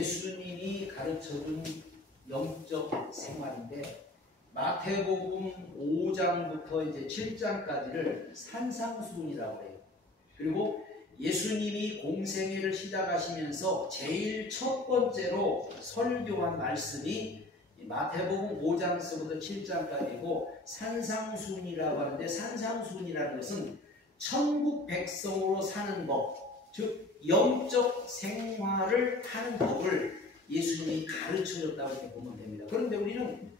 예수님이 가르쳐준 영적 생활인데 마태복음 5장부터 이제 7장까지를 산상수훈이라고 해요. 그리고 예수님이 공생애를 시작하시면서 제일 첫 번째로 설교한 말씀이 마태복음 5장서부터 7장까지고 산상수훈이라고 하는데, 산상수훈이라는 것은 천국 백성으로 사는 법, 즉 영적 생활을 하는 법을 예수님이 가르쳐줬다고 이렇게 보면 됩니다. 그런데 우리는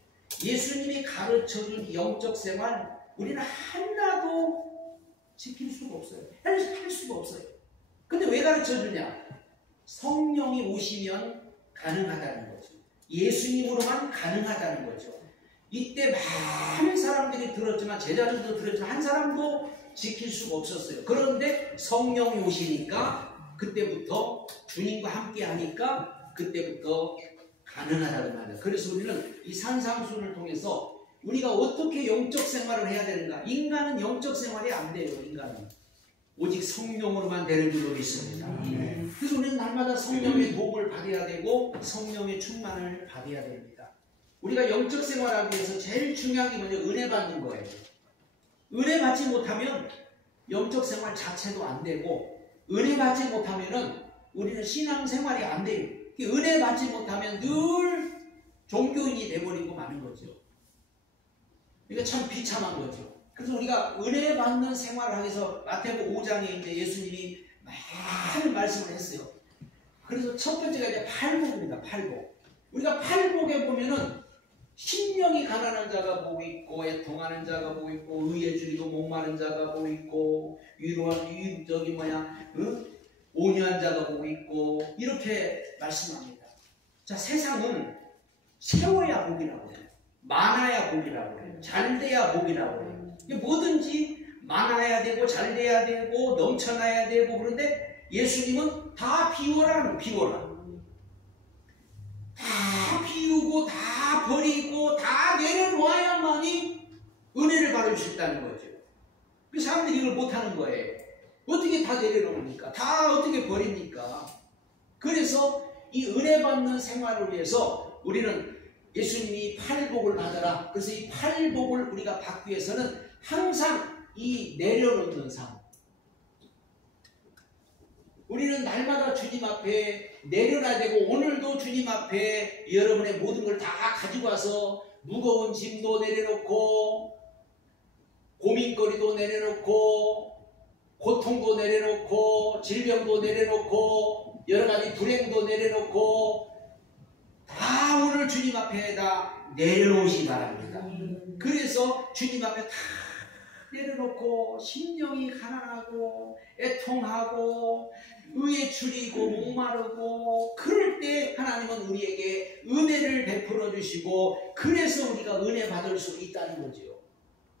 예수님이 가르쳐준 영적 생활, 우리는 하나도 지킬 수가 없어요. 할 수가 없어요. 근데 왜 가르쳐주냐? 성령이 오시면 가능하다는 거죠. 예수님으로만 가능하다는 거죠. 이때 많은 사람들이 들었지만, 제자들도 들었지만 한 사람도 지킬 수가 없었어요. 그런데 성령이 오시니까 그때부터 주님과 함께 하니까 그때부터 가능하다는 말이에요. 그래서 우리는 이 산상수훈을 통해서 우리가 어떻게 영적 생활을 해야 되는가? 인간은 영적 생활이 안 돼요. 인간은 오직 성령으로만 되는 줄로 믿습니다. 그래서 우리는 날마다 성령의 도움을 받아야 되고 성령의 충만을 받아야 됩니다. 우리가 영적 생활하기 위해서 제일 중요한 게 뭐냐? 은혜 받는 거예요. 은혜 받지 못하면 영적 생활 자체도 안 되고, 은혜 받지 못하면 우리는 신앙생활이 안 돼요. 은혜 받지 못하면 늘 종교인이 돼버리고 마는 거죠. 이게 참 비참한 거죠. 그래서 우리가 은혜 받는 생활을 하기 위해서 마태복음 5장에 이제 예수님이 많은 말씀을 했어요. 그래서 첫 번째가 이제 팔복입니다. 팔복. 우리가 팔복에 보면은 심령이 가난한 자가 보고 있고, 애통하는 자가 보고 있고, 의에 줄이고 목마른 자가 보고 있고, 온유한 자가 보고 있고, 이렇게 말씀합니다. 자, 세상은 세워야 복이라고 해요. 많아야 복이라고 해요. 잘 돼야 복이라고 해요. 뭐든지 많아야 되고 잘 돼야 되고 넘쳐나야 되고, 그런데 예수님은 다 비워라. 다 비우고 다 버리고 다 내려놓아야만이 은혜를 받을 수 있다는 거죠. 그 사람들이 이걸 못하는 거예요. 어떻게 다 내려놓습니까? 다 어떻게 버립니까? 그래서 이 은혜 받는 생활을 위해서 우리는 예수님이 팔복을 받아라. 그래서 이 팔복을 우리가 받기 위해서는 항상 이 내려놓는 삶, 우리는 날마다 주님 앞에 내려놔야 되고, 오늘도 주님 앞에 여러분의 모든 걸 다 가지고 와서 무거운 짐도 내려놓고, 고민거리도 내려놓고, 고통도 내려놓고, 질병도 내려놓고, 여러가지 불행도 내려놓고, 다 오늘 주님 앞에다 내려놓으시기 바랍니다. 그래서 주님 앞에 다 내려놓고 심령이 가난하고 애통하고 의에 줄이고 목마르고, 그럴 때 하나님은 우리에게 은혜를 베풀어 주시고, 그래서 우리가 은혜 받을 수 있다는 거죠.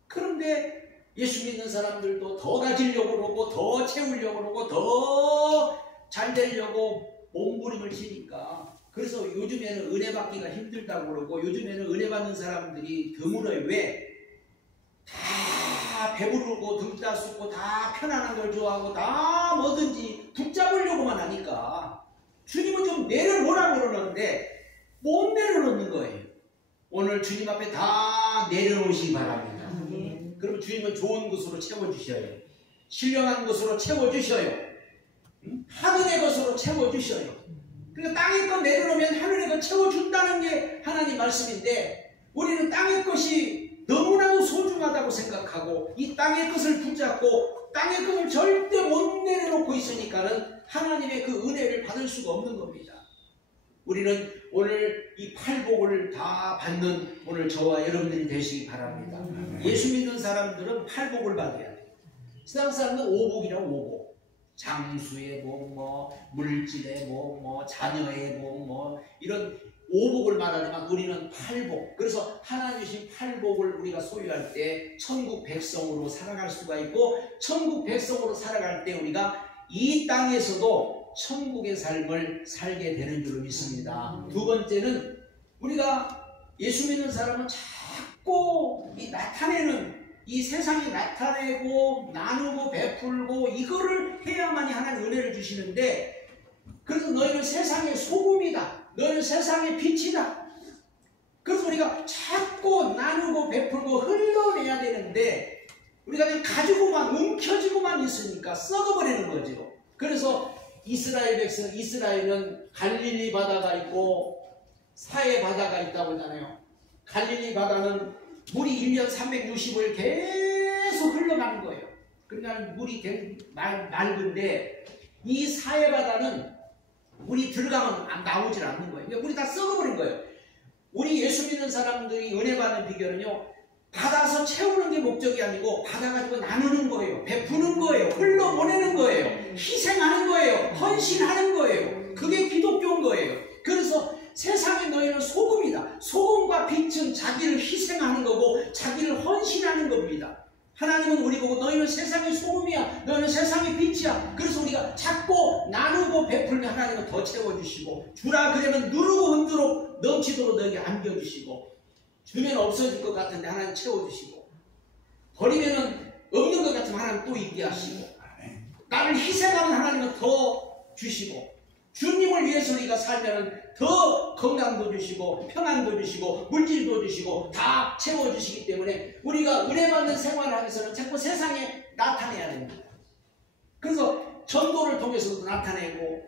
그런데 예수 믿는 사람들도 더 가지려고 그러고 더 채우려고 그러고 더 잘 되려고 몸부림을 치니까, 그래서 요즘에는 은혜 받기가 힘들다고 그러고, 요즘에는 은혜 받는 사람들이 드물어요. 왜? 다 배부르고 등 따숩고 다 편안한 걸 좋아하고 다 뭐든지 붙잡으려고만 하니까 주님은 좀 내려놓으라고 그러는데 못 내려놓는 거예요. 오늘 주님 앞에 다 내려놓으시기 바랍니다. 그럼 주님은 좋은 것으로 채워주셔요. 신령한 것으로 채워주셔요. 하늘의 것으로 채워주셔요. 그러니까 땅의 것 내려놓으면 하늘의 것 채워준다는 게 하나님 말씀인데, 우리는 땅의 것이 너무나도 소중하다고 생각하고 이 땅의 것을 붙잡고 땅의 것을 절대 못 내려놓고 있으니까는 하나님의 그 은혜를 받을 수가 없는 겁니다. 우리는 오늘 이 팔복을 다 받는 오늘 저와 여러분들이 되시기 바랍니다. 예수 믿는 사람들은 팔복을 받아야 돼요. 세상 사람들은 오복이라고, 오복. 장수의 복, 물질의 복, 자녀의 복, 이런 오복을 말하지만 우리는 팔복. 그래서 하나님 주신 팔복을 우리가 소유할 때 천국 백성으로 살아갈 수가 있고, 천국 백성으로 살아갈 때 우리가 이 땅에서도 천국의 삶을 살게 되는 줄로 믿습니다. 두 번째는, 우리가 예수 믿는 사람은 자꾸 이 나타내는, 이 세상에 나타내고 나누고 베풀고 이거를 해야만이 하나님 은혜를 주시는데, 그래서 너희는 세상의 소금이다. 너희는 세상의 빛이다. 그래서 우리가 자꾸 나누고 베풀고 흘러내야 되는데 우리가 그냥 가지고만 움켜쥐고만 있으니까 썩어버리는 거죠. 그래서 이스라엘 백성, 이스라엘은 갈릴리 바다가 있고 사해 바다가 있다고 하잖아요. 갈릴리 바다는 물이 1년 365일 계속 흘러가는 거예요. 그러니까 물이 맑은데 이 사해 바다는 물이 들어가면 나오질 않는 거예요. 그러니까 물이 다 썩어버린 거예요. 우리 예수 믿는 사람들이 은혜 받는 비결은요, 받아서 채우는 게 목적이 아니고 받아가지고 나누는 거예요. 베푸는 거예요. 흘러보내는 거예요. 희생하는 거예요. 헌신하는 거예요. 그게 기독교인 거예요. 그래서 세상에 너희는 소금이다. 소금과 빛은 자기를 희생하는 거고 자기를 헌신하는 겁니다. 하나님은 우리 보고 너희는 세상의 소금이야. 너희는 세상의 빛이야. 그래서 우리가 자꾸 나누고 베풀면 하나님은 더 채워주시고, 주라 그러면 누르고 흔들어 넘치도록 너에게 안겨주시고, 주면 없어질 것 같은데 하나님 채워주시고, 버리면 없는 것 같으면 하나님 또 있게 하시고, 나를 희생하는 하나님은 더 주시고, 주님을 위해서 우리가 살면 더 건강도 주시고 평안도 주시고 물질도 주시고 다 채워주시기 때문에 우리가 은혜 받는 생활을 하면서는 자꾸 세상에 나타내야 됩니다. 그래서 전도를 통해서도 나타내고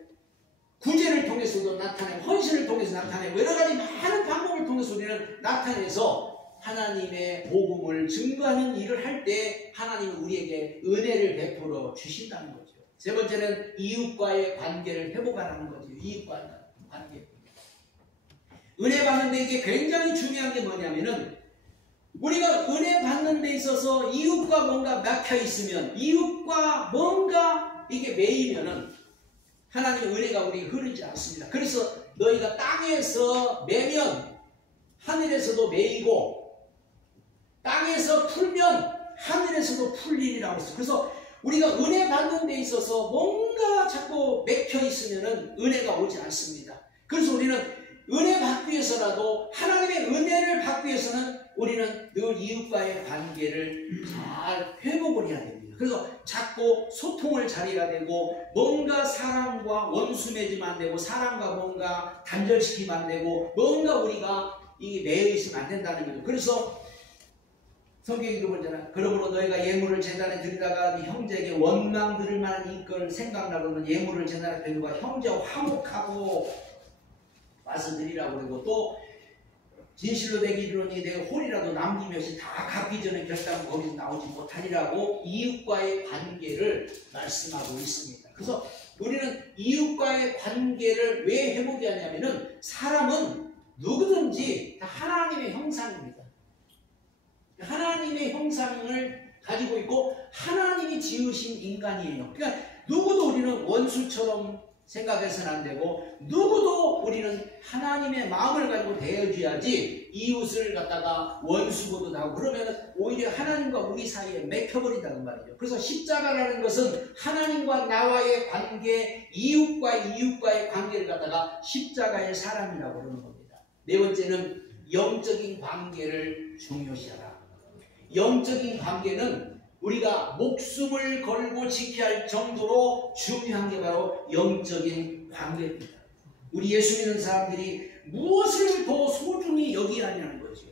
구제를 통해서도 나타내고 헌신을 통해서 나타내고 여러 가지 많은 방법을 통해서 우리는 나타내서 하나님의 복음을 증거하는 일을 할 때 하나님은 우리에게 은혜를 베풀어 주신다는 거죠. 세 번째는 이웃과의 관계를 회복하라는 거죠. 이웃과의 관계. 은혜 받는 데 이게 굉장히 중요한 게 뭐냐면은 우리가 은혜 받는 데 있어서 이웃과 뭔가 막혀 있으면, 이웃과 뭔가 이게 매이면은 하나님의 은혜가 우리에게 흐르지 않습니다. 그래서 너희가 땅에서 매면 하늘에서도 매이고 땅에서 풀면 하늘에서도 풀리리라고 했어요. 그래서 우리가 은혜 받는 데 있어서 뭔가 자꾸 맥혀 있으면은 은혜가 오지 않습니다. 그래서 우리는 은혜 받기 위해서라도, 하나님의 은혜를 받기 위해서는 우리는 늘 이웃과의 관계를 잘 회복을 해야 됩니다. 그래서 자꾸 소통을 잘해야 되고, 뭔가 사람과 원수 맺으면 안 되고, 사람과 뭔가 단절시키면 안 되고, 뭔가 우리가 이게 매여 있으면 안 된다는 거죠. 그래서 성경에 보잖아. 그러므로 너희가 예물을 제단에 드리다가 네 형제에게 원망 들을 만한 이걸 생각나고는 예물을 제단에 드리고 형제와 화목하고 와서 드리라고 그러고, 또 진실로 내게 이르노니 내가 홀이라도 남김이 없이 다 갚기 전에 결단은 거기서 나오지 못하리라고 이웃과의 관계를 말씀하고 있습니다. 그래서 우리는 이웃과의 관계를 왜 회복해야 하냐면은 사람은 누구든지 다 하나님의 형상입니다. 하나님의 형상을 가지고 있고 하나님이 지으신 인간이에요. 그러니까 누구도 우리는 원수처럼 생각해서는 안 되고, 누구도 우리는 하나님의 마음을 가지고 대해줘야지 이웃을 갖다가 원수보도 하고 그러면 오히려 하나님과 우리 사이에 맥혀버린다는 말이죠. 그래서 십자가라는 것은 하나님과 나와의 관계, 이웃과의 관계를 갖다가 십자가의 사람이라고 그러는 겁니다. 네 번째는 영적인 관계를 중요시하라. 영적인 관계는 우리가 목숨을 걸고 지켜야 할 정도로 중요한 게 바로 영적인 관계입니다. 우리 예수 믿는 사람들이 무엇을 더 소중히 여기야 하냐는 거죠.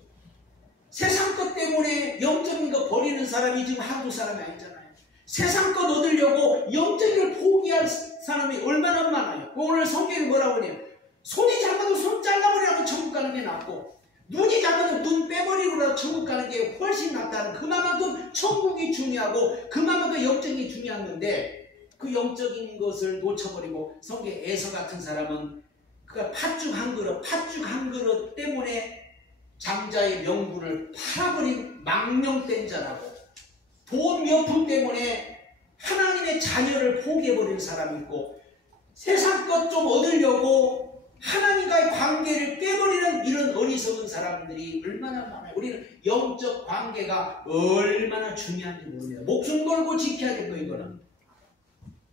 세상 것 때문에 영적인 거 버리는 사람이 지금 한국 사람이 아니잖아요. 세상 것 얻으려고 영적인 걸 포기할 사람이 얼마나 많아요. 오늘 성경이 뭐라고 하냐면 손이 작아도 손 잘라버리라고 천국 가는 게 낫고, 눈이 작아도 눈 빼버리고라도 천국 가는 게 훨씬 낫다는, 그만큼 천국이 중요하고 그만큼 영적인 게 중요한 건데, 그 영적인 것을 놓쳐버리고 성경 에서 같은 사람은 그 팥죽 한 그릇 때문에 장자의 명분을 팔아버린 망령된 자라고, 돈 몇 푼 때문에 하나님의 자녀를 포기해버리는 사람이 있고, 세상 것 좀 얻으려고 하나님과의 관계를 깨버리는 이런 어리석은 사람들이 얼마나 많아요. 우리는 영적 관계가 얼마나 중요한지 모릅니다. 목숨 걸고 지켜야 될 거, 이거는.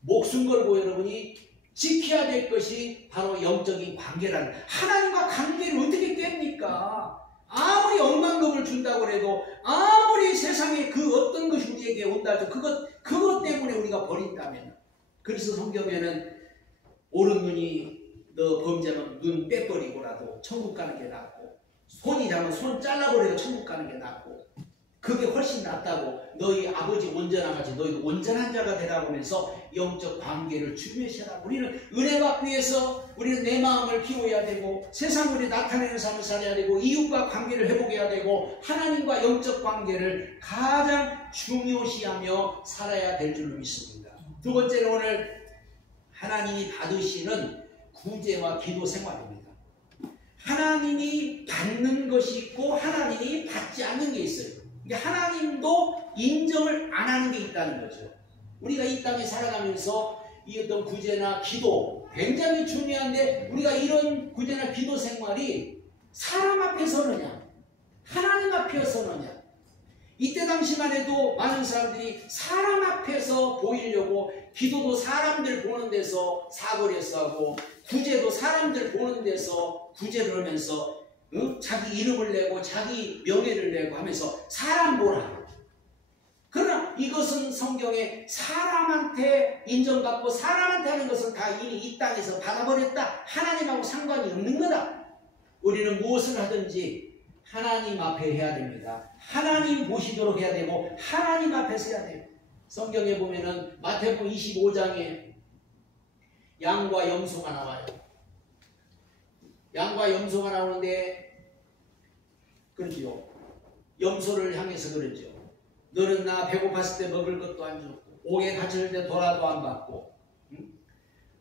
목숨 걸고 여러분이 지켜야 될 것이 바로 영적인 관계라는, 하나님과 관계를 어떻게 깹니까? 아무리 억만금을 준다고 해도, 아무리 세상에 그 어떤 것이 우리에게 온다 해도 그것 때문에 우리가 버린다면. 그래서 성경에는 오른 눈이 너 범죄하면 눈 빼버리고라도 천국 가는 게 낫고, 손이 자면 손 잘라버려도 천국 가는 게 낫고, 그게 훨씬 낫다고, 너희 아버지 온전한 같이 너희도 온전한 자가 되라고 하면서 영적 관계를 중요시하라. 우리는 은혜 받기 위해서 우리는 내 마음을 비워야 되고, 세상으로 나타내는 삶을 살아야 되고, 이웃과 관계를 회복해야 되고, 하나님과 영적 관계를 가장 중요시하며 살아야 될 줄로 믿습니다. 두 번째는 오늘 하나님이 받으시는 구제와 기도 생활입니다. 하나님이 받는 것이 있고 하나님이 받지 않는 게 있어요. 하나님도 인정을 안 하는 게 있다는 거죠. 우리가 이 땅에 살아가면서 이 어떤 구제나 기도 굉장히 중요한데, 우리가 이런 구제나 기도 생활이 사람 앞에 서느냐 하나님 앞에 서느냐, 이때 당시만 해도 많은 사람들이 사람 앞에서 보이려고 기도도 사람들 보는 데서 사거리에서 하고, 구제도 사람들 보는 데서 구제를 하면서 자기 이름을 내고 자기 명예를 내고 하면서 사람 보라. 그러나 이것은 성경에 사람한테 인정받고 사람한테 하는 것은 다 이미 이 땅에서 받아버렸다, 하나님하고 상관이 없는 거다. 우리는 무엇을 하든지 하나님 앞에 해야 됩니다. 하나님 보시도록 해야 되고 하나님 앞에서 해야 돼요. 성경에 보면은 마태복음 25장에 양과 염소가 나와요. 양과 염소가 나오는데 그러지요. 염소를 향해서 그러죠. 너는 나 배고팠을 때 먹을 것도 안 줬고, 옥에 갇혔을 때 도라도 안 받고,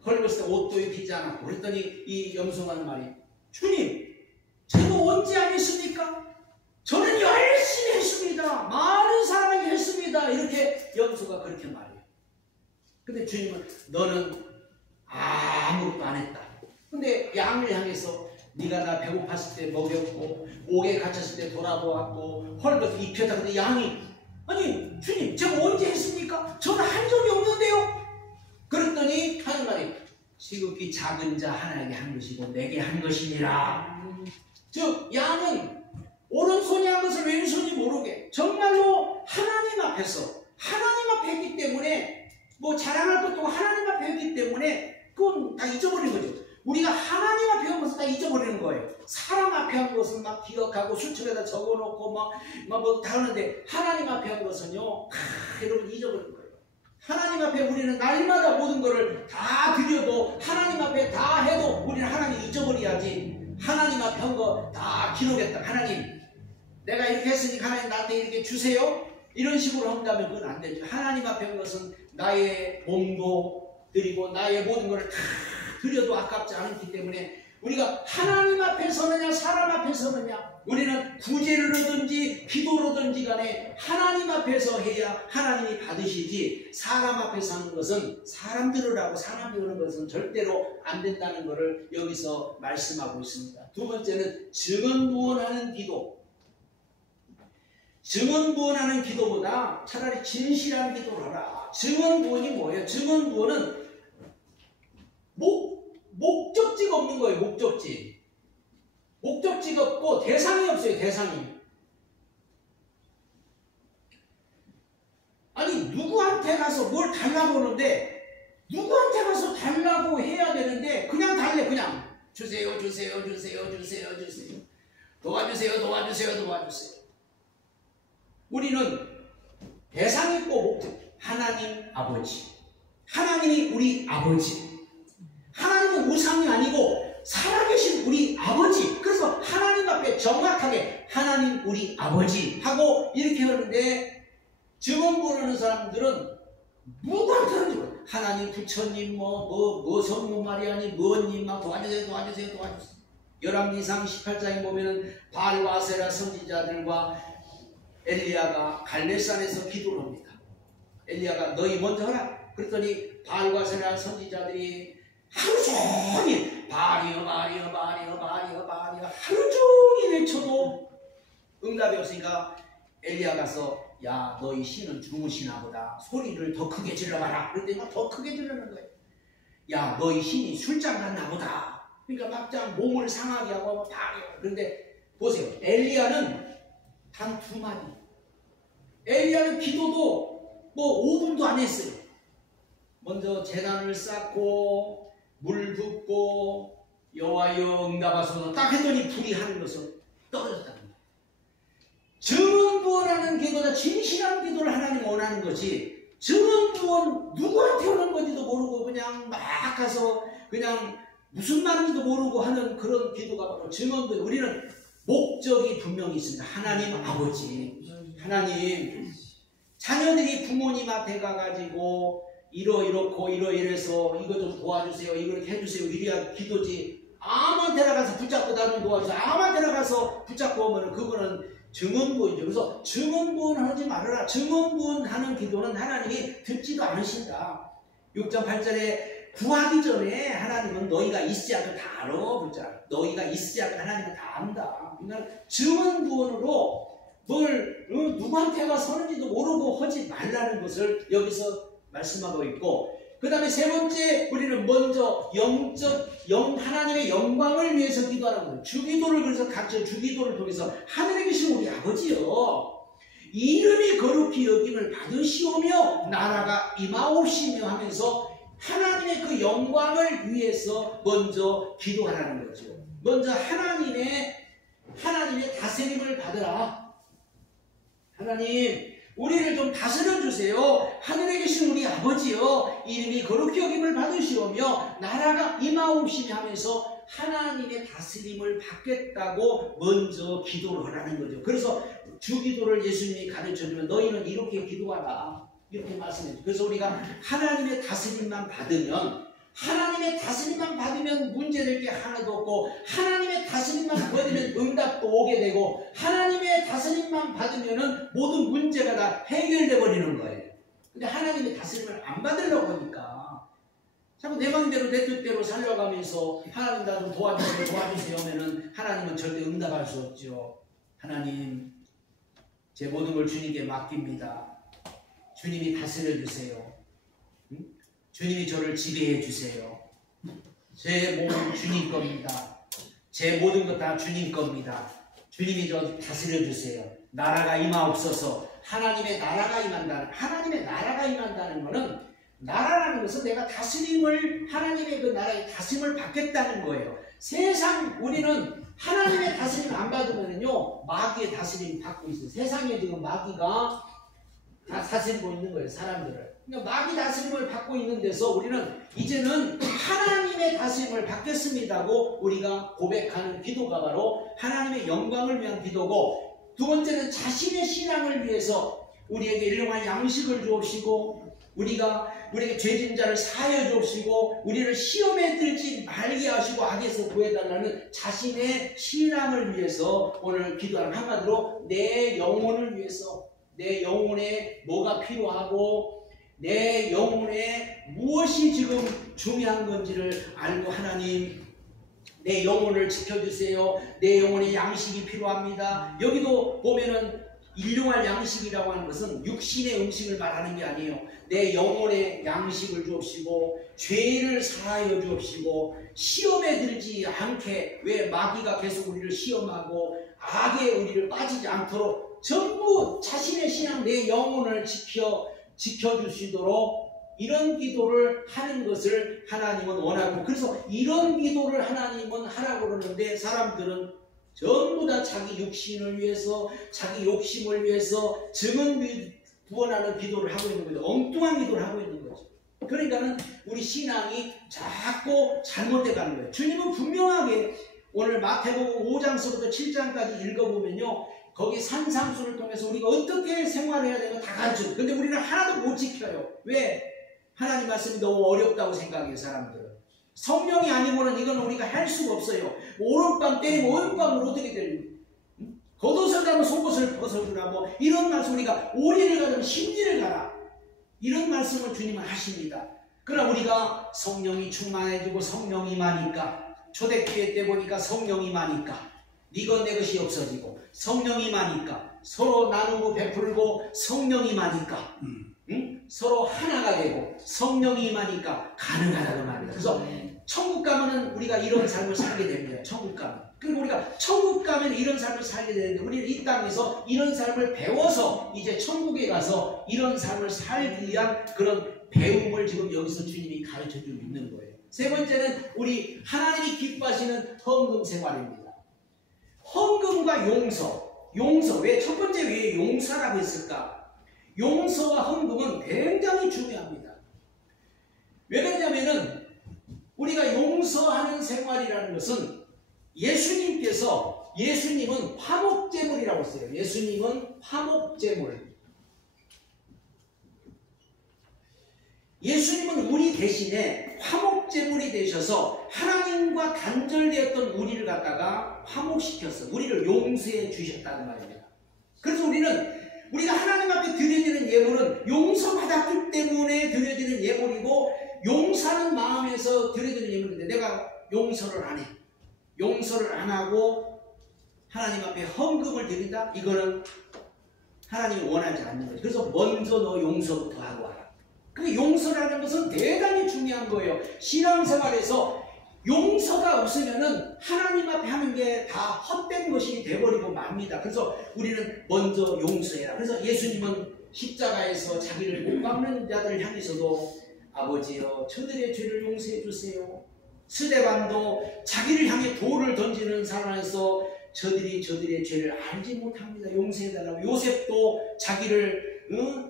헐벗을 때 옷도 입히지 않았고. 그랬더니 이 염소가 하는 말이, 주님, 제가 언제 안 했습니까? 저는 열심히 했습니다. 많은 사람에게 했습니다. 이렇게 염소가 그렇게 말해요. 근데 주님은 너는 아무것도 안 했다. 근데 양을 향해서 네가 나 배고팠을 때 먹였고, 옥에 갇혔을 때 돌아보았고, 헐벗을 입혔다. 근데 양이, 아니 주님 제가 언제 했습니까? 저는 한 적이 없는데요. 그랬더니 하는 말이, 지극히 작은 자 하나에게 한 것이고 내게 한 것이니라. 즉 양은 오른손이 한 것을 왼손이 모르게 정말로 하나님 앞에서, 하나님 앞에 했기 때문에, 뭐 자랑할 것도 하나님 앞에 했기 때문에 그건 다 잊어버린 거죠. 우리가 하나님 앞에 한 것은 다 잊어버리는 거예요. 사람 앞에 한 것은 막 기억하고 수첩에다 적어놓고 막 뭐 다 하는데, 하나님 앞에 한 것은요, 여러분 잊어버린 거예요. 하나님 앞에 우리는 날마다 모든 것을 다 드려도, 하나님 앞에 다 해도 우리는 하나님 잊어버려야지. 하나님 앞에 한 거 다 기록했다. 하나님, 내가 이렇게 했으니까 하나님 나한테 이렇게 주세요. 이런 식으로 한다면 그건 안 되죠. 하나님 앞에 한 것은 나의 몸도 드리고 나의 모든 것을 다 드려도 아깝지 않기 때문에, 우리가 하나님 앞에 서느냐 사람 앞에 서느냐, 우리는 구제를 하든지 기도로든지 간에 하나님 앞에서 해야 하나님이 받으시지, 사람 앞에서 하는 것은, 사람들을 하고 사람들이 하는 것은 절대로 안 된다는 것을 여기서 말씀하고 있습니다. 두 번째는 증언부언하는 기도. 증언부언하는 기도보다 차라리 진실한 기도를 하라. 증언부언이 뭐예요? 증언부언은 목적지가 없는 거예요. 목적지가 없고 대상이 없어요. 대상이. 아니 누구한테 가서 뭘 달라고 하는데, 누구한테 가서 달라고 해야 되는데 그냥 달래. 그냥 주세요 주세요 주세요 주세요 주세요, 도와주세요 도와주세요 도와주세요. 우리는 대상이 있고 목적. 하나님 아버지, 하나님이 우리 아버지, 하나님은 우상이 아니고 살아계신 우리 아버지. 그래서 하나님 앞에 정확하게 하나님 우리 아버지 하고 이렇게 하는데, 증언 부르는 사람들은 누구한테 하는지 몰라요. 하나님 부처님 뭐 성모 마리아니 뭐님 막 도와주세요 도와주세요 도와주세요. 열왕기상 18장에 보면은 바알과 아세라 선지자들과 엘리야가 갈멜산에서 기도를 합니다. 엘리야가 너희 먼저 하라. 그랬더니 바알과 아세라 선지자들이 하루 종일 바알이여 바알이여 바알이여 바알이여 바알이여 하루 종일 외쳐도 응답이 없으니까 엘리야 가서, 야 너희 신은 주무시나 보다, 소리를 더 크게 질러봐라. 그랬더니 막 더 크게 질르는 거예요. 야 너희 신이 술장 갔나 보다. 그러니까 막장 몸을 상하게 하고 바알이여. 그런데 보세요, 엘리야는 단 2마디. 엘리야는 기도도 뭐 5분도 안 했어요. 먼저 제단을 쌓고 물 붓고 여호와여 응답하소서 딱 했더니 불이 하늘로서 떨어졌다는 거예요. 증언부원하는 기도다. 진실한 기도를 하나님 원하는 것이, 증언부원 누구한테 오는 건지도 모르고 그냥 막 가서 그냥 무슨 말인지도 모르고 하는 그런 기도가 바로 증언부원. 우리는 목적이 분명히 있습니다. 하나님 아버지, 하나님, 자녀들이 부모님 앞에 가가지고 이렇고 이래서 이거 좀 도와주세요, 이거 해주세요, 이래야 기도지. 아무한테 나가서 붙잡고 나를 도와주세요, 아무한테 나가서 붙잡고 오면 그거는 증언부원이죠. 그래서 증언부원 하지 말아라. 증언부원 하는 기도는 하나님이 듣지도 않으신다. 6장 8절에 구하기 전에 하나님은 너희가 있지 않고 다 알아. 그렇잖아. 너희가 있지 않고 하나님은 다 안다. 그러니까 증언부원으로 뭘 누구한테가 서는지도 모르고 하지 말라는 것을 여기서 말씀하고 있고, 그 다음에 세 번째, 우리는 먼저 하나님의 영광을 위해서 기도하는 거예요. 주기도를 그래서 각자 주기도를 통해서 하늘에 계신 우리 아버지여, 이름이 거룩히 여김을 받으시오며 나라가 임하옵시며 하면서 하나님의 그 영광을 위해서 먼저 기도하라는 거죠. 먼저 하나님의 다스림을 받으라. 하나님, 우리를 좀 다스려 주세요. 하늘에 계신 우리 아버지여, 이름이 거룩히 여김을 받으시오며 나라가 임하옵시며 하면서 하나님의 다스림을 받겠다고 먼저 기도를 하라는 거죠. 그래서 주기도를 예수님이 가르쳐주면 너희는 이렇게 기도하라, 이렇게 말씀해요. 그래서 우리가 하나님의 다스림만 받으면, 문제될 게 하나도 없고, 하나님의 다스림만 받으면 응답도 오게 되고, 하나님의 다스림만 받으면 모든 문제가 다 해결돼 버리는 거예요. 근데 하나님의 다스림을 안 받으려고 하니까 자꾸 내 마음대로 내 뜻대로 살려가면서 하나님 나 좀 도와주세요 하면은 하나님은 절대 응답할 수 없죠. 하나님, 제 모든 걸 주님께 맡깁니다. 주님이 다스려 주세요. 주님이 저를 지배해 주세요. 제 몸은 주님 겁니다. 제 모든 것 다 주님 겁니다. 주님이 저 다스려 주세요. 나라가 임하옵소서. 하나님의 나라가 임한다는 것은, 나라라는 것은 내가 다스림을, 하나님의 그 나라의 다스림을 받겠다는 거예요. 우리는 하나님의 다스림 안 받으면요, 마귀의 다스림 받고 있어요. 세상에 지금 마귀가 다 다스리고 있는 거예요, 사람들을. 그러니까 마귀 다스림을 받고 있는 데서 우리는 이제는 하나님의 다스림을 받겠습니다고 우리가 고백하는 기도가 바로 하나님의 영광을 위한 기도고, 두 번째는 자신의 신앙을 위해서 우리에게 일용할 양식을 주옵시고, 우리에게 죄진 자를 사하여 주옵시고, 우리를 시험에 들지 말게 하시고 악에서 구해달라는 자신의 신앙을 위해서 오늘 기도하는, 한마디로 내 영혼을 위해서, 내 영혼에 뭐가 필요하고 내 영혼에 무엇이 지금 중요한 건지를 알고, 하나님 내 영혼을 지켜주세요. 내 영혼에 양식이 필요합니다. 여기도 보면은 일용할 양식이라고 하는 것은 육신의 음식을 말하는 게 아니에요. 내 영혼에 양식을 주옵시고, 죄를 사하여 주옵시고, 시험에 들지 않게, 왜 마귀가 계속 우리를 시험하고 악에 우리를 빠지지 않도록 전부 자신의 신앙, 내 영혼을 지켜주시도록 이런 기도를 하는 것을 하나님은 원하고, 그래서 이런 기도를 하나님은 하라고 그러는데 사람들은 전부 다 자기 육신을 위해서, 자기 욕심을 위해서 증언부원하는 기도를 하고 있는 거죠. 엉뚱한 기도를 하고 있는 거죠. 그러니까는 우리 신앙이 자꾸 잘못돼 가는 거예요. 주님은 분명하게 오늘 마태복음 5장서부터 7장까지 읽어보면요, 거기 산상수를 통해서 우리가 어떻게 생활해야 되는 거 다 가르쳐요. 근데 우리는 하나도 못 지켜요. 왜? 하나님 말씀이 너무 어렵다고 생각해요, 사람들은. 성령이 아니면은 이건 우리가 할 수가 없어요. 오른밤 때리면 오른밤으로 어떻게 되는 거예요? 겉옷을 가면 속옷을 벗어주라, 뭐 이런 말씀, 우리가 오리를 가면 심리를 가라, 이런 말씀을 주님은 하십니다. 그러나 우리가 성령이 충만해지고 성령이 임하니까, 초대교회 때 보니까 성령이 임하니까 네것 내 것이 없어지고, 성령이 임하니까 서로 나누고 베풀고, 성령이 임하니까 서로 하나가 되고, 성령이 임하니까 가능하다고 말합니다. 그래서 천국 가면은 우리가 이런 삶을 살게 됩니다. 천국 가면. 그리고 우리가 천국 가면 이런 삶을 살게 되는데, 우리는 이 땅에서 이런 삶을 배워서 이제 천국에 가서 이런 삶을 살기 위한 그런 배움을 지금 여기서 주님이 가르쳐주고 있는 거예요. 세 번째는 우리 하나님이 기뻐하시는 헌금 생활입니다. 헌금과 용서. 왜 첫 번째 왜 용서라고 했을까? 용서와 헌금은 굉장히 중요합니다. 왜 그러냐면은 우리가 용서하는 생활이라는 것은 예수님은 화목제물이라고 했어요. 예수님은 화목제물. 예수님은 우리 대신에 화목제물이 되셔서 하나님과 단절되었던 우리를 갖다가 화목시켜서 우리를 용서해 주셨다는 말입니다. 그래서 우리가 하나님 앞에 드려지는 예물은 용서받았기 때문에 드려지는 예물이고, 용서하는 마음에서 드려지는 예물인데 내가 용서를 안 해. 용서를 안 하고 하나님 앞에 헌금을 드린다? 이거는 하나님이 원하지 않는 거죠. 그래서 먼저 너 용서부터 하고 와라. 그 용서라는 것은 대단히 중요한 거예요. 신앙생활에서 용서가 없으면은 하나님 앞에 하는 게 다 헛된 것이 돼버리고 맙니다. 그래서 우리는 먼저 용서해라. 그래서 예수님은 십자가에서 자기를 못 갚는 자들을 향해서도 아버지여 저들의 죄를 용서해 주세요. 스데반도 자기를 향해 돌을 던지는 상황에서 저들의 죄를 알지 못합니다. 용서해달라고. 요셉도 자기를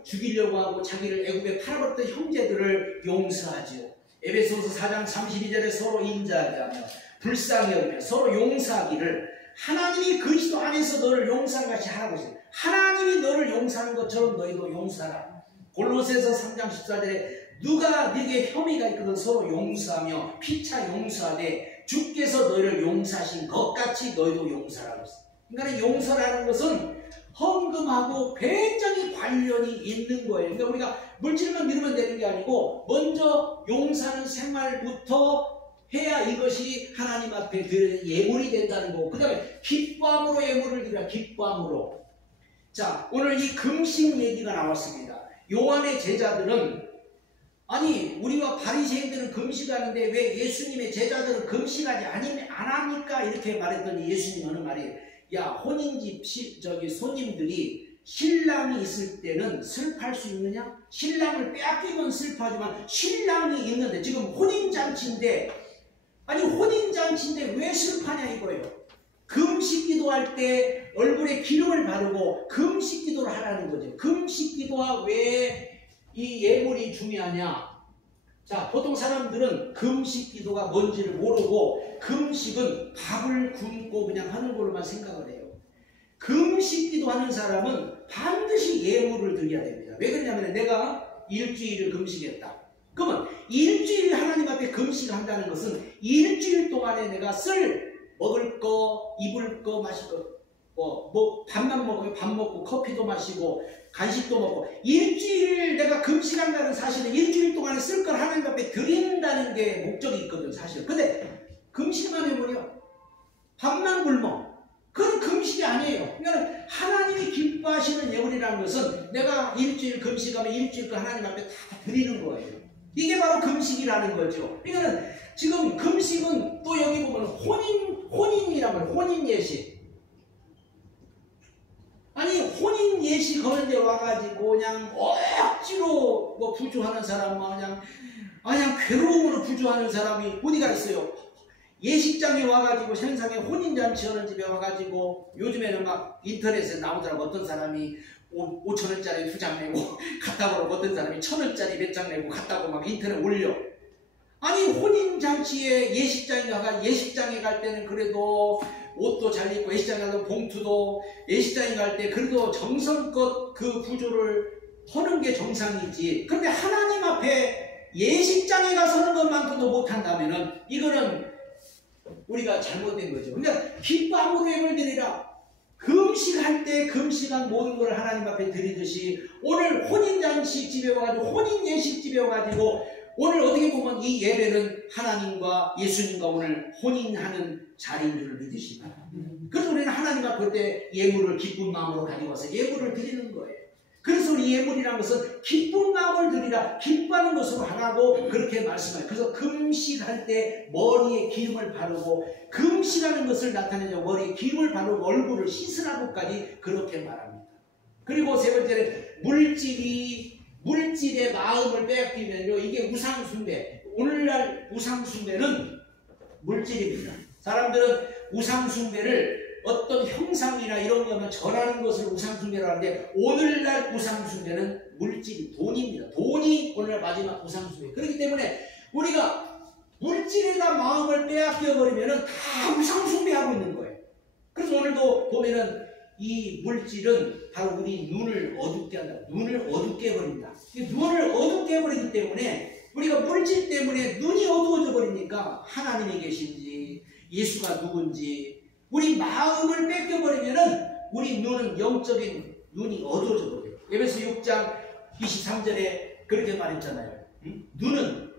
죽이려고 하고 자기를 애굽에 팔아버렸던 형제들을 용서하지요. 에베소서 4장 32절에 서로 인자하게 하며 불쌍히 여기며 서로 용서하기를, 하나님이 그리스도 안에서 너를 용서한 것이 하라고 했어요. 하나님이 너를 용서하는 것처럼 너희도 용서하라. 골로새서 3장 14절에 누가 네게 혐의가 있거든 서로 용서하며 피차 용서하되 주께서 너희를 용서하신 것같이 너희도 용서하라고 했어요. 그러니까 용서라는 것은 헌금하고 굉장히 관련이 있는 거예요. 그러니까 우리가 물질만 믿으면 되는 게 아니고 먼저 용서하는 생활부터 해야 이것이 하나님 앞에 드리는 예물이 된다는 거고, 그 다음에 기뻐함으로 예물을 드리라. 기뻐함으로. 자, 오늘 이 금식 얘기가 나왔습니다. 요한의 제자들은, 아니 우리와 바리새인들은 금식하는데 왜 예수님의 제자들은 금식하지 안 합니까? 이렇게 말했더니 예수님 하는 말이, 야, 혼인집 손님들이 신랑이 있을 때는 슬퍼할 수 있느냐? 신랑을 빼앗기면 슬퍼하지만 신랑이 있는데, 지금 혼인잔치인데, 아니 혼인잔치인데 왜 슬퍼하냐 이거예요. 금식 기도할 때 얼굴에 기름을 바르고 금식 기도를 하라는 거죠. 금식 기도와 왜 이 예물이 중요하냐? 자, 보통 사람들은 금식 기도가 뭔지를 모르고 금식은 밥을 굶고 그냥 하는 걸로만 생각을 해요. 금식 기도하는 사람은 반드시 예물을 드려야 됩니다. 왜 그러냐면 내가 일주일을 금식했다. 그러면 일주일 하나님 앞에 금식한다는 것은 일주일 동안에 내가 먹을 거, 입을 거, 마실 거, 뭐 밥만 먹으면 밥 먹고 커피도 마시고 간식도 먹고, 일주일 내가 금식한다는 사실은 일주일 동안에 쓸 걸 하나님 앞에 드린다는 게 목적이 있거든 사실. 근데 금식만 해버려. 밥만 굶어. 그건 금식이 아니에요. 그러니까 하나님이 기뻐하시는 예물이라는 것은 내가 일주일 금식하면 일주일 거 하나님 앞에 다 드리는 거예요. 이게 바로 금식이라는 거죠. 그러니까 지금 금식은 또 여기 보면 혼인이라고 해요. 혼인 예식. 아니 혼인 예식 하는 데 와가지고 그냥 억지로 뭐 부주하는 사람, 그냥 괴로움으로 부주하는 사람이 어디가 있어요? 예식장에 와가지고 현상에 혼인잔치 하는 집에 와가지고, 요즘에는 막 인터넷에 나오더라고. 어떤 사람이 5,000원짜리 2장 내고 갔다 오고, 어떤 사람이 1,000원짜리 몇 장 내고 갔다 오고 막 인터넷 올려. 아니 혼인잔치에 예식장에 갈 때는 그래도 옷도 잘 입고, 예식장에 가서 봉투도, 예식장에 갈 때 그래도 정성껏 그 부조를 하는 게 정상이지. 그런데 하나님 앞에 예식장에 가서 하는 것만큼도 못한다면은 이거는 우리가 잘못된 거죠. 그러니까 기뻐함으로 예물 드리라. 금식할 때 금식한 모든 걸 하나님 앞에 드리듯이, 오늘 혼인잔치 집에 와가지고, 혼인 예식 집에 와가지고, 오늘 어떻게 보면 이 예배는 하나님과 예수님과 오늘 혼인하는 자리인 줄 믿으시기 바랍니다. 그래서 우리는 하나님 앞에 볼 때 예물을 기쁜 마음으로 가지고 와서 예물을 드리는 거예요. 그래서 우리 예물이라는 것은 기쁜 마음을 드리라, 기뻐하는 것으로 하라고 그렇게 말씀해요. 그래서 금식할 때 머리에 기름을 바르고, 금식하는 것을 나타내죠. 머리에 기름을 바르고 얼굴을 씻으라고까지 그렇게 말합니다. 그리고 세 번째는 물질의 마음을 빼앗기면요, 이게 우상숭배. 오늘날 우상숭배는 물질입니다. 사람들은 우상숭배를 어떤 형상이나 이런 거만 전하는 것을 우상숭배라고 하는데, 오늘날 우상숭배는 물질, 돈입니다. 돈이 오늘날 마지막 우상숭배. 그렇기 때문에 우리가 물질에다 마음을 빼앗겨 버리면 다 우상숭배하고 있는 거예요. 그래서 오늘도 보면은 이 물질은 바로 우리 눈을 어둡게 한다. 눈을 어둡게 해버린다. 눈을 어둡게 해버리기 때문에 우리가 물질 때문에 눈이 어두워져 버리니까 하나님이 계신지 예수가 누군지 우리 마음을 뺏겨버리면은 우리 눈은 영적인 눈이 어두워져 버려요. 에베소 6장 23절에 그렇게 말했잖아요. 눈은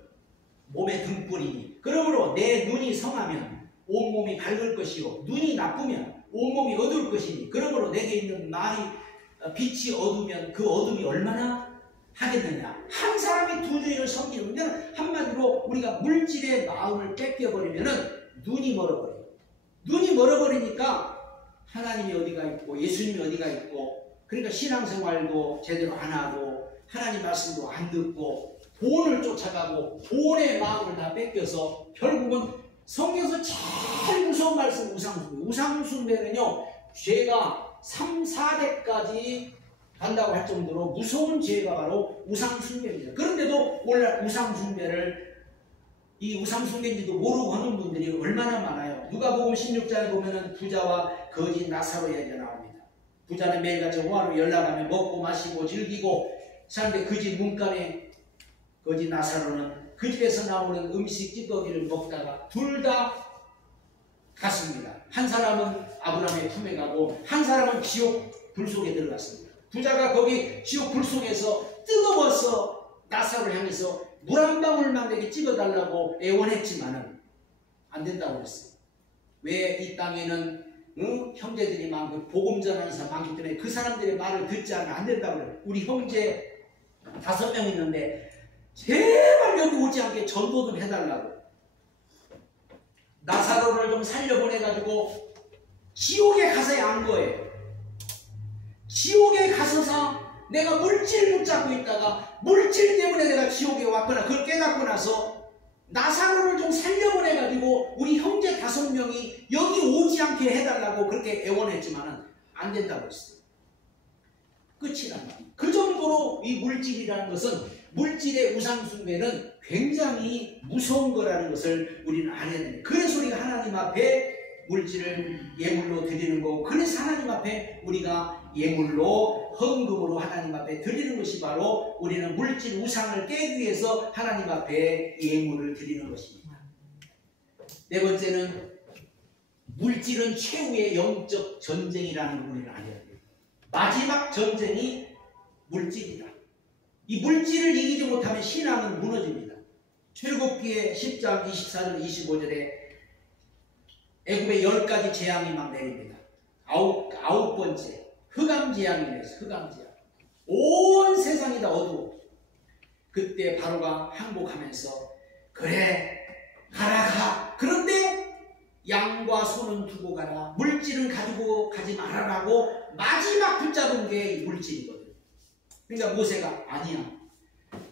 몸의 등불이니 그러므로 내 눈이 성하면 온몸이 밝을 것이요 눈이 나쁘면 온몸이 어두울 것이니 그러므로 내게 있는 말이 빛이 어두우면 그 어둠이 얼마나 하겠느냐. 한 사람이 두 주인을 섬기는 데는 한마디로 우리가 물질의 마음을 뺏겨버리면은 눈이 멀어버려요. 눈이 멀어버리니까 하나님이 어디가 있고 예수님이 어디가 있고, 그러니까 신앙생활도 제대로 안 하고 하나님 말씀도 안 듣고 돈을 쫓아가고 돈의 마음을 다 뺏겨서 결국은 성경에서 제일 무서운 말씀 우상숭배. 우상숭배는요 죄가 3, 4대까지 간다고 할 정도로 무서운 죄가 바로 우상숭배입니다. 그런데도 오늘날 우상숭배를 이 우상숭배인지도 모르고 하는 분들이 얼마나 많아요. 누가복음 16장에 보면은 부자와 거지 나사로 이야기가 나옵니다. 부자는 매일같이 호화로 연락하며 먹고 마시고 즐기고 사는데 그 집 문간에 거지 나사로는 그 집에서 나오는 음식 찌꺼기를 먹다가 둘 다 갔습니다. 한 사람은 아브라함의 품에 가고 한 사람은 지옥 불 속에 들어갔습니다. 부자가 거기 지옥 불 속에서 뜨거워서 나사로를 향해서 물 한 방울만 내게 찍어달라고 애원했지만은 안 된다고 했어요. 왜? 이 땅에는 형제들이 많고 복음 전하는 사람 많기 때문에 그 사람들의 말을 듣지 않으면 안 된다고 해요. 우리 형제 5명 있는데 제발 여기 오지 않게 전도 좀 해달라고. 나사로를 좀 살려보내가지고 지옥에 가서 안 거예요. 지옥에 가서서 내가 물질 붙잡고 있다가 물질 때문에 내가 지옥에 왔거나 그걸 깨닫고 나서 나사로를 좀 살려보내가지고 우리 형제 5명이 여기 오지 않게 해달라고 그렇게 애원했지만은 안 된다고 했어요. 끝이란 말이에요. 그 정도로 이 물질이라는 것은, 물질의 우상숭배는 굉장히 무서운 거라는 것을 우리는 알아야 됩니다. 그래서 우리가 하나님 앞에 물질을 예물로 드리는 거고, 그래서 하나님 앞에 우리가 예물로 헌금으로 하나님 앞에 드리는 것이 바로 우리는 물질 우상을 깨기 위해서 하나님 앞에 예물을 드리는 것입니다. 네 번째는 물질은 최후의 영적 전쟁이라는 걸 우리는 알아야 돼요. 마지막 전쟁이 물질이다. 이 물질을 이기지 못하면 신앙은 무너집니다. 출애굽기의 10장 24절 25절에 애굽에 10가지 재앙이 막 내립니다. 아홉 번째 흑암재앙이 내렸어요. 흑암재앙. 온 세상이 다 어두워. 그때 바로가 항복하면서 그래 가라 가. 그런데 양과 소는 두고 가라. 물질은 가지고 가지 말아라고 마지막 붙잡은 게 물질이거든요. 그러니까 모세가 아니야.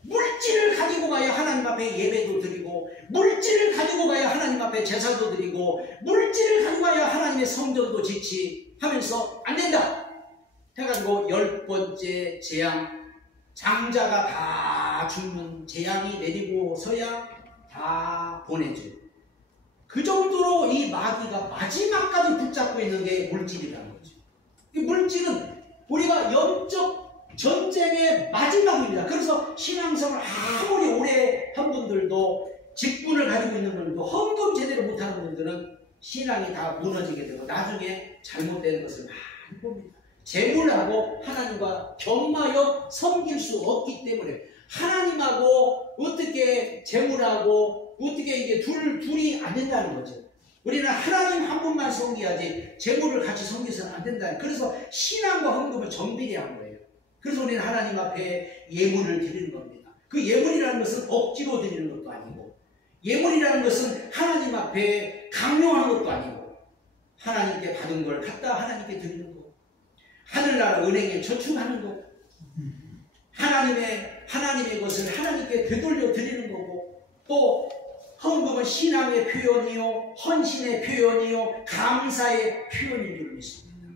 물질을 가지고 가야 하나님 앞에 예배도 드리고, 물질을 가지고 가야 하나님 앞에 제사도 드리고, 물질을 가지고 가야 하나님의 성전도 짓지 하면서 안 된다 해가지고 10번째 재앙, 장자가 다 죽는 재앙이 내리고서야 다 보내줘요. 그 정도로 이 마귀가 마지막까지 붙잡고 있는 게 물질이라는 거죠. 이 물질은 우리가 영적 전쟁의 마지막입니다. 그래서 신앙생활 아무리 오래 한 분들도, 직분을 가지고 있는 분들도 헌금 제대로 못하는 분들은 신앙이 다 무너지게 되고 나중에 잘못되는 것을 많이 봅니다. 재물하고 하나님과 겸하여 섬길 수 없기 때문에, 하나님하고 어떻게 재물하고 어떻게 이게 둘이 안 된다는 거죠. 우리는 하나님 한 분만 섬겨야지 재물을 같이 섬겨서는 안 된다. 그래서 신앙과 헌금을 정비리 한 거예요. 그래서 우리는 하나님 앞에 예물을 드리는 겁니다. 그 예물이라는 것은 억지로 드리는 것도 아니고, 예물이라는 것은 하나님 앞에 강요하는 것도 아니고, 하나님께 받은 걸 갖다 하나님께 드리는 거, 하늘나라 은행에 저축하는 거, 하나님의 것을 하나님께 되돌려 드리는 거고, 또 헌금은 신앙의 표현이요, 헌신의 표현이요, 감사의 표현인 줄 믿습니다.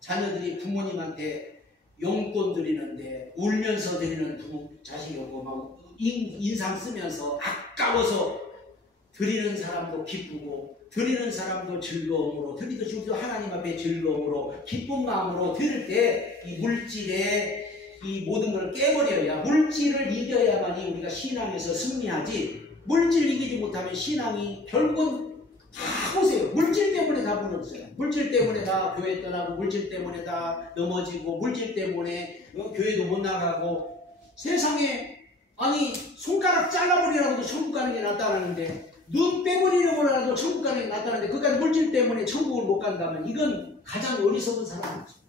자녀들이 부모님한테 용돈 드리는데 울면서 드리는 자식이 오고 막 인상 쓰면서 아까워서 드리는 사람도 기쁘고 드리는 사람도 즐거움으로 드리듯이 하나님 앞에 즐거움으로 기쁜 마음으로 드릴 때 이 물질의 이 모든 걸 깨버려야, 물질을 이겨야만이 우리가 신앙에서 승리하지, 물질 이기지 못하면 신앙이 결국은 다 보세요. 물질 때문에 다 무너져요. 물질 때문에 다 교회 떠나고, 물질 때문에 다 넘어지고, 물질 때문에 교회도 못 나가고, 세상에 아니 손가락 잘라버리라고도 천국 가는 게 낫다는데, 눈 빼버리려고라도 천국 가는 게 낫다는데, 그까지 물질 때문에 천국을 못 간다면 이건 가장 어리석은 사람이죠.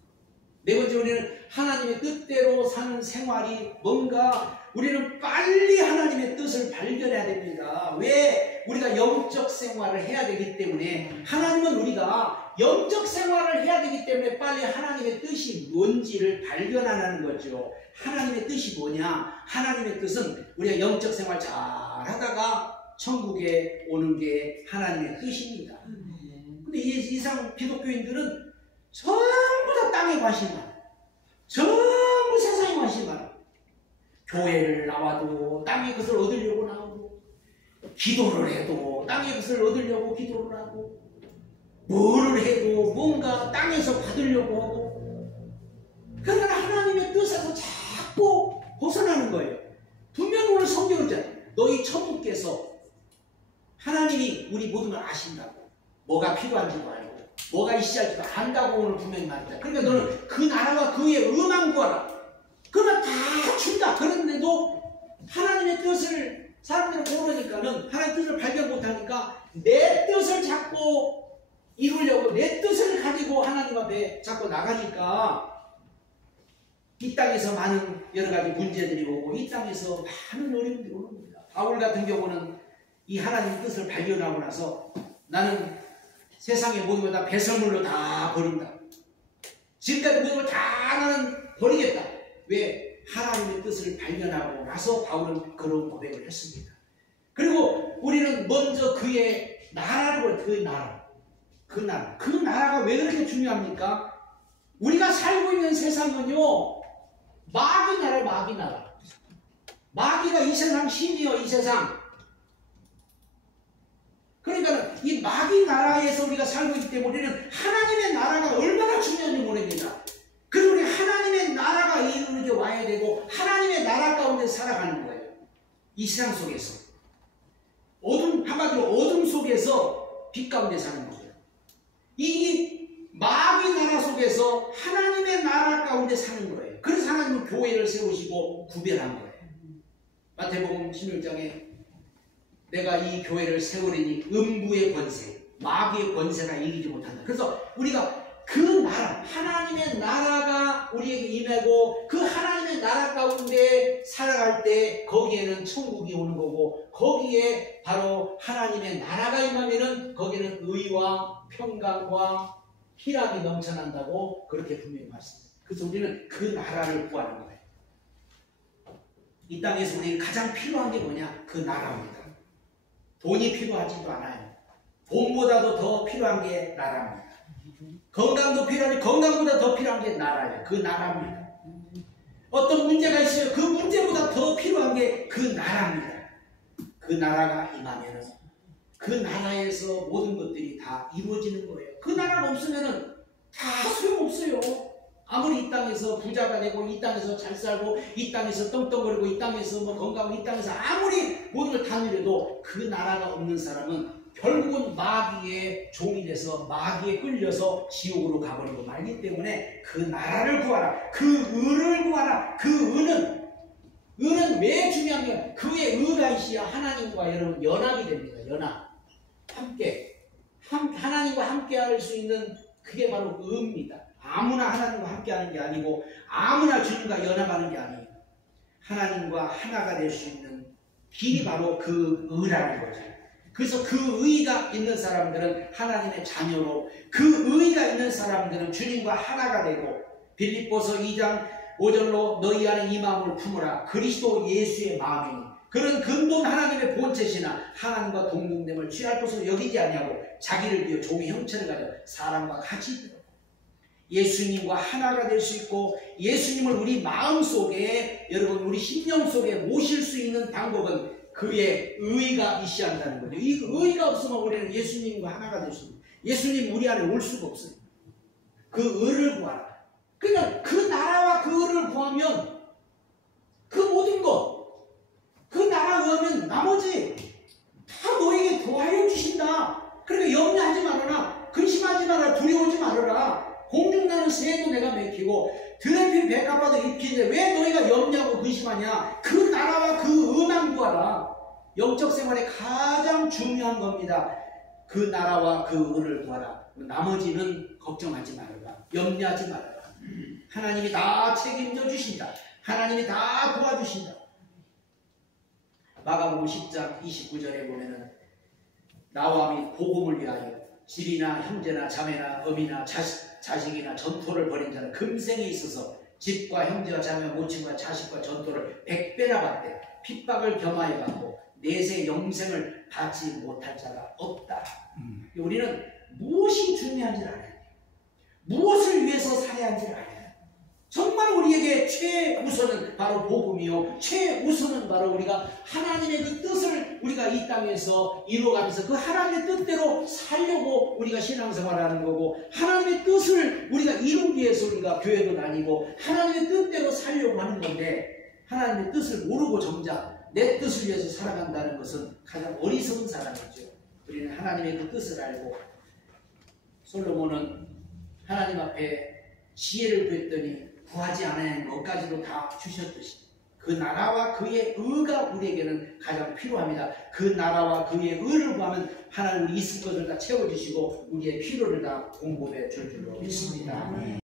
네 번째, 우리는 하나님의 뜻대로 사는 생활이 뭔가 우리는 빨리 하나님의 뜻을 발견해야 됩니다. 왜? 우리가 영적 생활을 해야 되기 때문에, 하나님은 우리가 영적 생활을 해야 되기 때문에 빨리 하나님의 뜻이 뭔지를 발견하는 거죠. 하나님의 뜻이 뭐냐? 하나님의 뜻은 우리가 영적 생활 잘 하다가 천국에 오는 게 하나님의 뜻입니다. 근데 이상 기독교인들은 전부 다 땅에 관심 많아. 전부 세상에 관심 많아. 교회를 나와도 땅의 것을 얻으려고 나오고, 기도를 해도 땅의 것을 얻으려고 기도를 하고, 뭐를 해도 뭔가 땅에서 받으려고 하고, 그러나 하나님의 뜻에서 자꾸 벗어나는 거예요. 분명히 오늘 성경을 잖아요. 너희 천국께서, 하나님이 우리 모든 걸 아신다고, 뭐가 필요한지도 알고 뭐가 있어야지도 안다고 오늘 분명히 말했다. 그러니까 너는 그 나라와 그의 의만 구하라. 그러면 다 준다. 그런데도 하나님의 뜻을 사람들은 모르니까는, 하나님의 뜻을 발견 못하니까 내 뜻을 자꾸 이루려고, 내 뜻을 가지고 하나님 앞에 자꾸 나가니까 이 땅에서 많은 여러 가지 문제들이 오고, 이 땅에서 많은 어려움들이 오는 겁니다. 바울 같은 경우는 이 하나님의 뜻을 발견하고 나서, 나는 세상의 모든 걸 다 배설물로 다 버린다. 지금까지 모든 걸 다 나는 버리겠다. 왜? 하나님의 뜻을 발견하고 나서 바울은 그런 고백을 했습니다. 그리고 우리는 먼저 그의 나라를 봐요. 그 나라가 왜 그렇게 중요합니까? 우리가 살고 있는 세상은요, 마귀 나라예요. 마귀 나라. 마귀가 이 세상 신이요, 이 세상. 그러니까 이 마귀 나라에서 우리가 살고 있기 때문에 우리는 하나님의 나라가 얼마나 중요한지 모릅니다. 그리고 우리 하나님의 나라가 이루어져 와야 되고, 하나님의 나라 가운데 살아가는 거예요. 이 세상 속에서. 한마디로 어둠 속에서 빛 가운데 사는 거예요. 이 마귀 나라 속에서 하나님의 나라 가운데 사는 거예요. 그래서 하나님은 교회를 세우시고 구별한 거예요. 마태복음 16장에 내가 이 교회를 세우리니 음부의 권세, 마귀의 권세가 이기지 못한다. 그래서 우리가 그 나라, 하나님의 나라가 우리에게 임하고, 그 하나님의 나라 가운데 살아갈 때 거기에는 천국이 오는 거고, 거기에 바로 하나님의 나라가 임하면은 거기는 의와 평강과 희락이 넘쳐난다고 그렇게 분명히 말씀합니다. 그래서 우리는 그 나라를 구하는 거예요. 이 땅에서 우리에게 가장 필요한 게 뭐냐? 그 나라입니다. 돈이 필요하지도 않아요. 돈보다도 더 필요한 게 나라입니다. 건강도 필요한데 건강보다 더 필요한 게 나라예요. 그 나라입니다. 어떤 문제가 있어요. 그 문제보다 더 필요한 게 그 나라입니다. 그 나라가 임하면 그 나라에서 모든 것들이 다 이루어지는 거예요. 그 나라가 없으면 다 소용없어요. 아무리 이 땅에서 부자가 되고, 이 땅에서 잘 살고, 이 땅에서 떵떵거리고, 이 땅에서 뭐 건강하고, 이 땅에서 아무리 모든 걸 다 누려도 그 나라가 없는 사람은 결국은 마귀의 종이 돼서, 마귀에 끌려서 지옥으로 가버리고 말기 때문에 그 나라를 구하라. 그 의를 구하라. 그 의는 왜 중요한 게, 그의 의가 있어야 하나님과 여러분 연합이 됩니다. 연합. 하나님과 함께 할 수 있는, 그게 바로 의입니다. 아무나 하나님과 함께하는 게 아니고, 아무나 주님과 연합하는 게 아니에요. 하나님과 하나가 될 수 있는 길이 바로 그 의라는 거죠. 그래서 그 의가 있는 사람들은 하나님의 자녀로, 그 의가 있는 사람들은 주님과 하나가 되고, 빌립보서 2장 5절로 너희 안에 이 마음을 품으라. 그리스도 예수의 마음이니 그런 근본 하나님의 본체시나 하나님과 동등됨을 취할 것으로 여기지 아니하고 자기를 비워 종의 형체를 가져 사람과 같이 있더라. 예수님과 하나가 될 수 있고 예수님을 우리 마음속에 여러분 우리 심령 속에 모실 수 있는 방법은 그의 의가 있어야 한다는 거죠. 이 의가 없으면 우리는 예수님과 하나가 될 수 없습니다. 예수님 우리 안에 올 수가 없어요. 그 의를 구하라. 그러니까 그 나라와 그 의를 구하면 그 모든 것 그 나라 구하면 나머지 다 너에게 더하여 주신다. 그러니까 염려하지 말아라. 근심하지 말아라. 두려워하지 말아라. 공중나는 새도 내가 맥히고 드레핀 백합화도 입히는데 왜 너희가 염려하고 근심하냐. 그 나라와 그 의만 구하라. 영적 생활의 가장 중요한 겁니다. 그 나라와 그 의를 구하라. 나머지는 걱정하지 말아라. 염려하지 말아라. 하나님이 다 책임져 주신다. 하나님이 다 도와주신다. 마가복음 10장 29절에 보면은 나와 및 복음을 위하여 집이나 형제나 자매나 어미나 자식이나 전토를 벌인 자는 금생에 있어서 집과 형제와 자매와 모친과 자식과 전토를 100배나 받되 핍박을 겸하여 받고 내세 영생을 받지 못할 자가 없다. 우리는 무엇이 중요한지를 알아야 돼요. 무엇을 위해서 살아야 하는지를 알아야 돼요. 정말 우리에게 최우선은 바로 복음이요. 최우선은 바로 우리가 하나님의 그 뜻을 우리가 이 땅에서 이루어가면서 그 하나님의 뜻대로 살려고 우리가 신앙생활을 하는 거고 하나님의 뜻을 우리가 이루기 위해서 우리가 교회도 다니고 하나님의 뜻대로 살려고 하는 건데 하나님의 뜻을 모르고 정작 내 뜻을 위해서 살아간다는 것은 가장 어리석은 사람이죠. 우리는 하나님의 그 뜻을 알고 솔로몬은 하나님 앞에 지혜를 구했더니 구하지 않은 것까지도 다 주셨듯이 그 나라와 그의 의가 우리에게는 가장 필요합니다. 그 나라와 그의 의를 구하면 하나님 우리 있을 것을 다 채워주시고 우리의 필요를 다 공급해 줄 줄로 믿습니다.